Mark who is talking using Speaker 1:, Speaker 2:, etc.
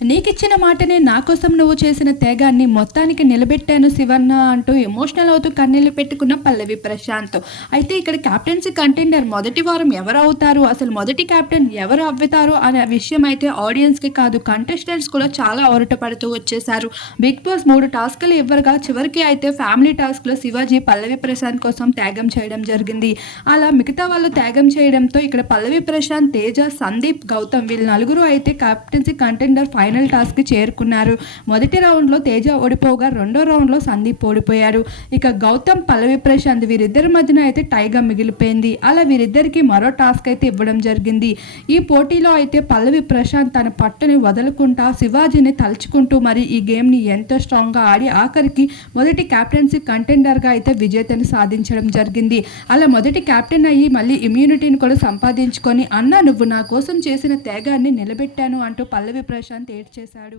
Speaker 1: నీకిచ్చిన మాటనే నా కోసం నువ్వు చేసిన త్యాగాన్ని మొత్తానికి నిలబెట్టాను శివన్న అంటూ ఎమోషనల్ అవుతూ కన్నీళ్ళు పెట్టుకున్న పల్లవి ప్రశాంత్. అయితే ఇక్కడ కెప్టెన్సీ కంటెండర్ మొదటి వారం ఎవరు అవుతారు? అసలు మొదటి కెప్టెన్ ఎవరు అవ్వుతారు? అనే విషయం అయితే ఆడియన్స్కి కాదు కంటెస్టెంట్స్ కూడా చాలా పడుతూ వచ్చేసారు బిగ్ బాస్ మూడు టాస్క్లు ఇవ్వరుగా చివరికి అయితే ఫ్యామిలీ టాస్క్లో శివాజీ పల్లవి ప్రశాంత్ కోసం త్యాగం చేయడం జరిగింది. అలా మిగతా వాళ్ళు త్యాగం చేయడంతో ఇక్కడ పల్లవి ప్రశాంత్ తేజ సందీప్ గౌతమ్ వీళ్ళు నలుగురు అయితే కెప్టెన్సీ కంటెండర్ ఫైనల్ టాస్క్ చేరుకున్నారు. మొదటి రౌండ్లో తేజ ఓడిపోగా రెండో రౌండ్లో సందీప్ ఓడిపోయారు. ఇక గౌతమ్ పల్లవి ప్రశాంత్ వీరిద్దరి మధ్యన అయితే టైగా మిగిలిపోయింది. అలా వీరిద్దరికి మరో టాస్క్ అయితే ఇవ్వడం జరిగింది. ఈ పోటీలో అయితే పల్లవి ప్రశాంత్ తన పట్టుని వదలకుండా శివాజీని తలుచుకుంటూ మరి ఈ గేమ్ని ఎంతో స్ట్రాంగ్గా ఆడి ఆఖరికి మొదటి క్యాప్టెన్సీ కంటెండర్గా అయితే విజేతను సాధించడం జరిగింది. అలా మొదటి కెప్టెన్ అయ్యి మళ్ళీ ఇమ్యూనిటీని కూడా సంపాదించుకొని అన్న నువ్వు నా కోసం చేసిన త్యాగాన్ని నిలబెట్టాను అంటూ పల్లవి ప్రశాంత్ ఏడ్ చేశాడు.